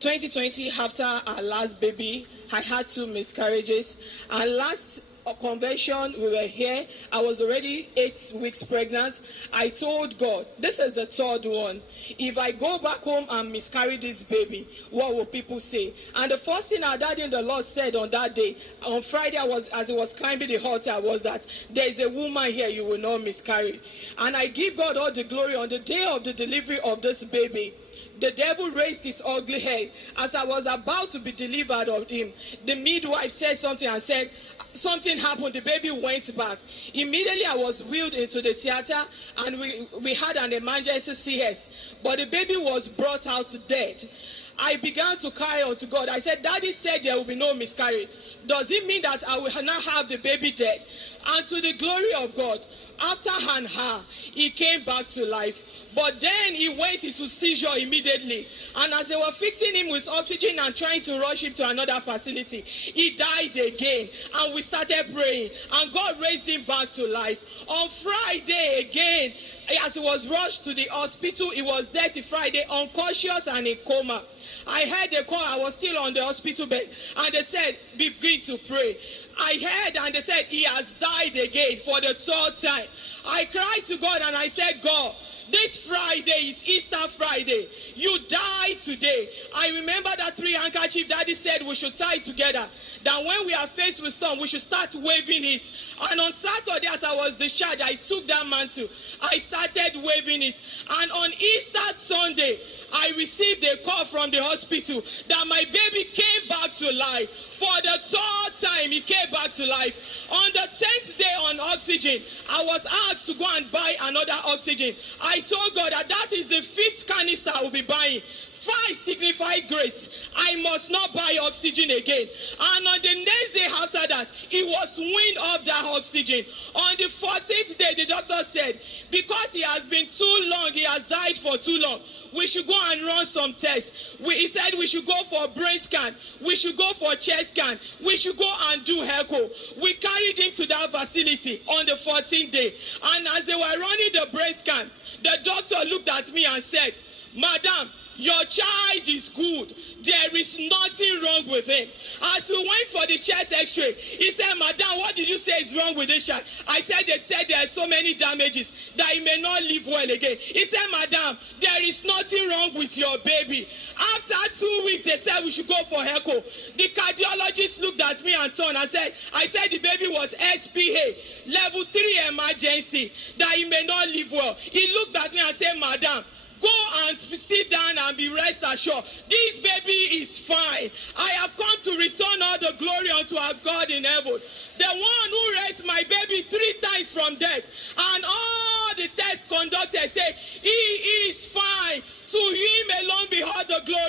2020, after our last baby, I had 2 miscarriages. And last convention, we were here. I was already 8 weeks pregnant. I told God, this is the 3rd one. If I go back home and miscarry this baby, what will people say? And the first thing our daddy in the Lord said on that day, on Friday, as he was climbing the altar, was that there is a woman here, you will not miscarry. And I give God all the glory. On the day of the delivery of this baby, the devil raised his ugly head. As I was about to be delivered of him, the midwife said something and said, something happened, the baby went back. Immediately I was wheeled into the theater and we had an emergency CS. But the baby was brought out dead. I began to cry unto God. I said, Daddy said there will be no miscarriage. Does it mean that I will not have the baby dead? And to the glory of God, after and he came back to life. But then he went into seizure immediately. And as they were fixing him with oxygen and trying to rush him to another facility, he died again. And we started praying. And God raised him back to life. On Friday again, as he was rushed to the hospital, he was dead Friday, unconscious and in coma. I heard the call. I was still on the hospital bed. And they said, begin to pray. I heard and they said, he has died again for the 3rd time. I cried to God and I said, God, this Friday is Easter Friday. You died today. I remember that 3 handkerchief Daddy said we should tie together. That when we are faced with storm, we should start waving it. And on Saturday, as I was discharged, I took that mantle. I started waving it. And on Easter Sunday, I received a call from the hospital that my baby came back to life. For the 3rd time, he came back to life. On the 10th day on oxygen, I was asked to go and buy another oxygen. I told God that is the 5th canister I will be buying. 5 signify grace. I must not buy oxygen again. And on the next day after that, he was weaned off that oxygen. On the 14th day, the doctor said, because he has been too long, he has died for too long, we should go and run some tests. He said we should go for brain scan. We should go for chest scan. We should go and do echo. We carried him to that facility on the 14th day. And as they were running the brain scan, the doctor looked at me and said, Madam, your child is good. There is nothing wrong with him. As we went for the chest x-ray, he said, Madam, what did you say is wrong with this child? I said, they said there are so many damages that he may not live well again. He said, Madam, there is nothing wrong with your baby. After 2 weeks, they said we should go for echo. The cardiologist looked at me and turned and said, I said the baby was SPA, level 3 emergency, that he may not live well. He looked at me and said, Madam, go and sit down and be rest assured. This baby is fine. I have come to return all the glory unto our God in heaven. The one who raised my baby 3 times from death. And all the tests conducted say, he is fine. To him alone be all the glory.